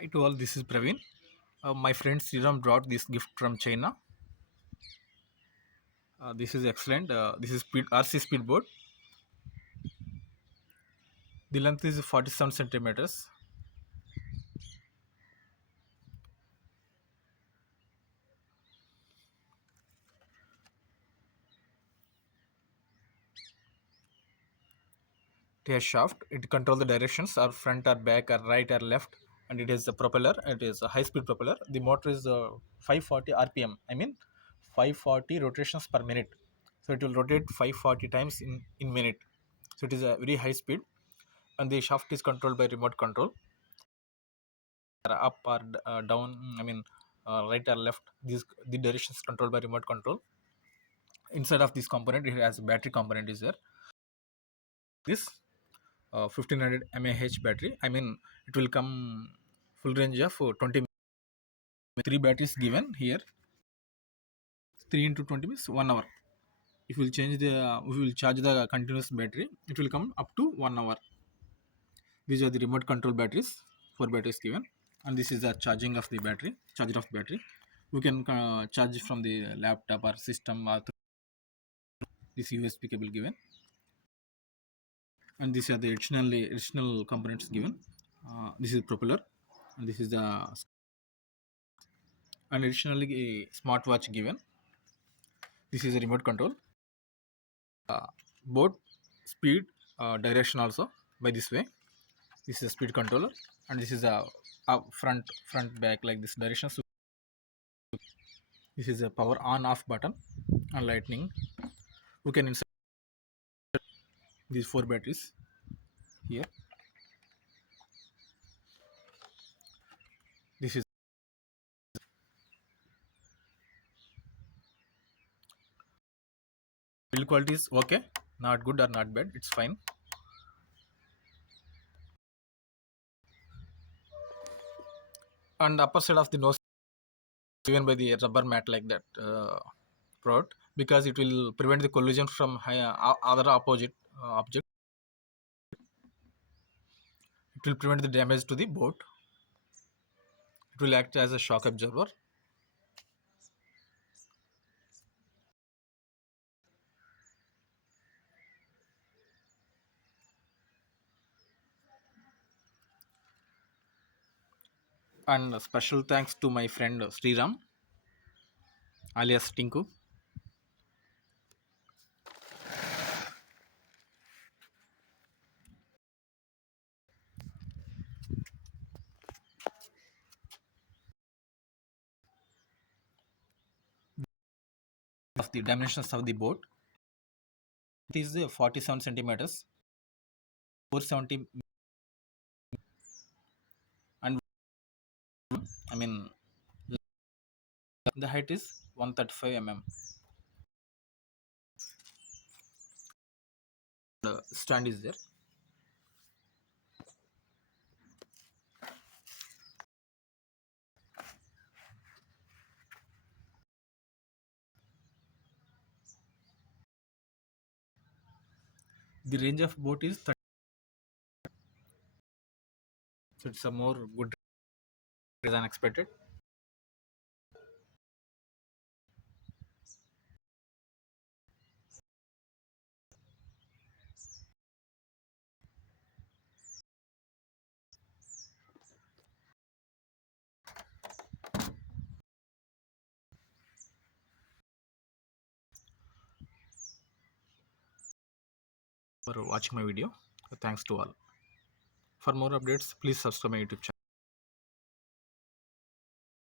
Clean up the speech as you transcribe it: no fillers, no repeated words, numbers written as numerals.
Hi to all, this is Praveen. My friend Sriram brought this gift from China. This is excellent. This is RC Speedboat. The length is 47 centimeters. It has shaft. It controls the directions or front or back or right or left. And it is a propeller. It is a high-speed propeller. The motor is 540 RPM. I mean 540 rotations per minute. So it will rotate 540 times in minute. So it is a very high speed. And the shaft is controlled by remote control. Up or down, I mean right or left, these the directions controlled by remote control. Inside of this component it has a battery component is there. This 1500 mAh battery, I mean it will come full range of 20. Three batteries given here. 3 into 20 means 1 hour. If we will change the we will charge the continuous battery, it will come up to 1 hour. These are the remote control batteries. 4 batteries given, and this is the charging of the battery, charger of battery. We can charge from the laptop or system or this USB cable given, and these are the additional components given. This is propeller, and this is the and additionally a smartwatch given. This is a remote control. Both speed, direction also by this way. This is a speed controller, and this is a front back like this direction. So this is a power on off button and lightning. We can insert these 4 batteries here. This is build quality is okay, not good or not bad, it's fine. And upper side of the nose given by the rubber mat like that product, because it will prevent the collision from other opposite object. It will prevent the damage to the boat. It will act as a shock absorber. And special thanks to my friend Sriram alias Tinku. Of the dimensions of the boat, it is 47 centimeters, 470, and I mean the height is 135 mm. The stand is there. The range of boat is 30, so it's a more good than expected. For watching my video, thanks to all. For more updates, please subscribe my YouTube channel.